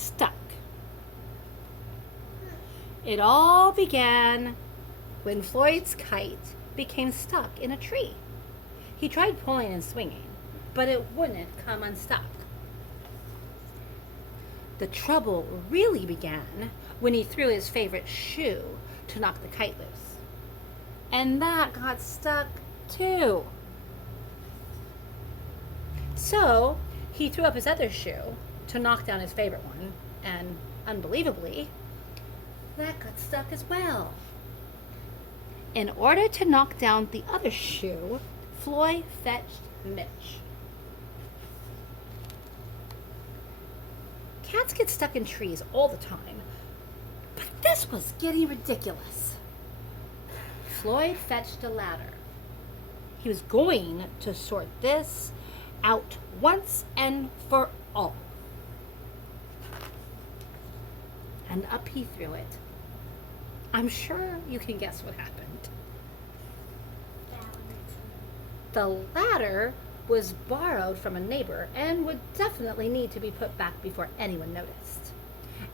stuck. It all began when Floyd's kite became stuck in a tree. He tried pulling and swinging, but it wouldn't come unstuck. The trouble really began when he threw his favorite shoe to knock the kite loose. And that got stuck too. So he threw up his other shoe to knock down his favorite one, and unbelievably, that got stuck as well. In order to knock down the other shoe, Floyd fetched Mitch. Cats get stuck in trees all the time, but this was getting ridiculous. Floyd fetched a ladder. He was going to sort this out once and for all. And up he threw it. I'm sure you can guess what happened. The ladder was borrowed from a neighbor and would definitely need to be put back before anyone noticed.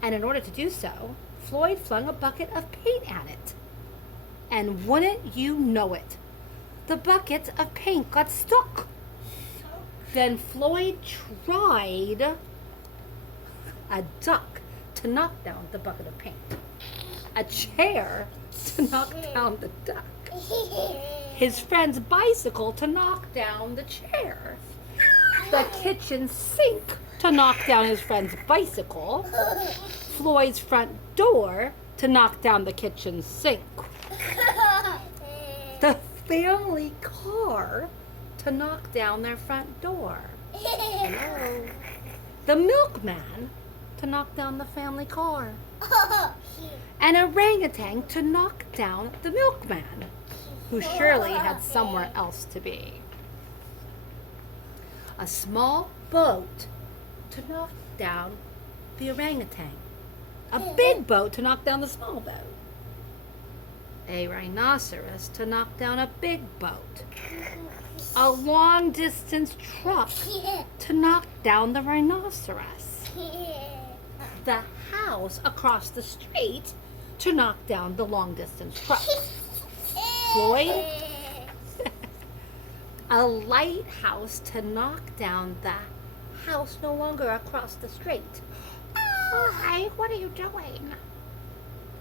And in order to do so, Floyd flung a bucket of paint at it. And wouldn't you know it, the bucket of paint got stuck. Then Floyd tried a duck to knock down the bucket of paint, a chair to knock down the duck, his friend's bicycle to knock down the chair, the kitchen sink to knock down his friend's bicycle, Floyd's front door to knock down the kitchen sink, the family car to knock down their front door, hello, the milkman to knock down the family car, an orangutan to knock down the milkman, who surely had somewhere else to be, a small boat to knock down the orangutan, a big boat to knock down the small boat, a rhinoceros to knock down a big boat, a long-distance truck to knock down the rhinoceros, the house across the street to knock down the long-distance truck. Floyd, a lighthouse to knock down the house no longer across the street. Hi, what are you doing?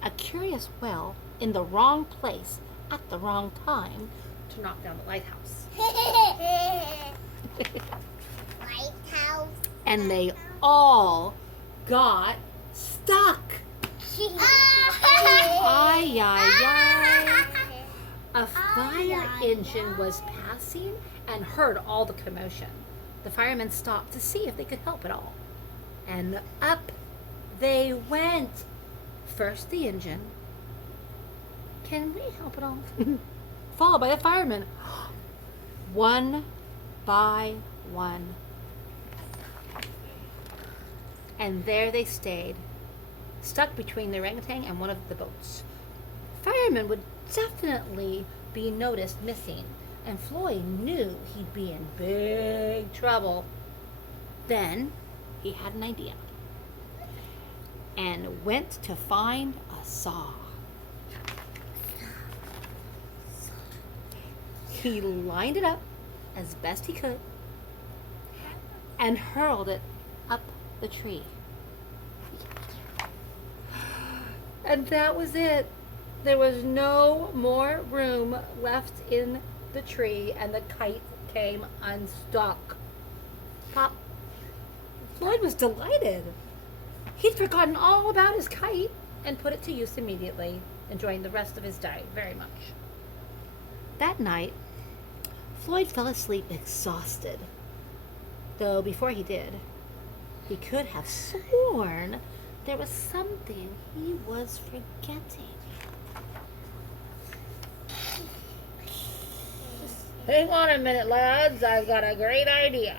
A curious well in the wrong place at the wrong time to knock down the lighthouse. Lighthouse. And they all got stuck. Ay, ay, ay. A fire engine was passing and heard all the commotion. The firemen stopped to see if they could help at all. And up they went. First the engine. Can we help at all? Followed by the firemen. One by one. And there they stayed, stuck between the orangutan and one of the boats. Firemen would definitely be noticed missing, and Floyd knew he'd be in big trouble. Then he had an idea and went to find a saw. He lined it up as best he could and hurled it up the tree. And that was it. There was no more room left in the tree, and the kite came unstuck. Pop. Floyd was delighted. He'd forgotten all about his kite and put it to use immediately, enjoying the rest of his day very much. That night, Floyd fell asleep exhausted. Though before he did, he could have sworn there was something he was forgetting. Hang on a minute, lads. I've got a great idea.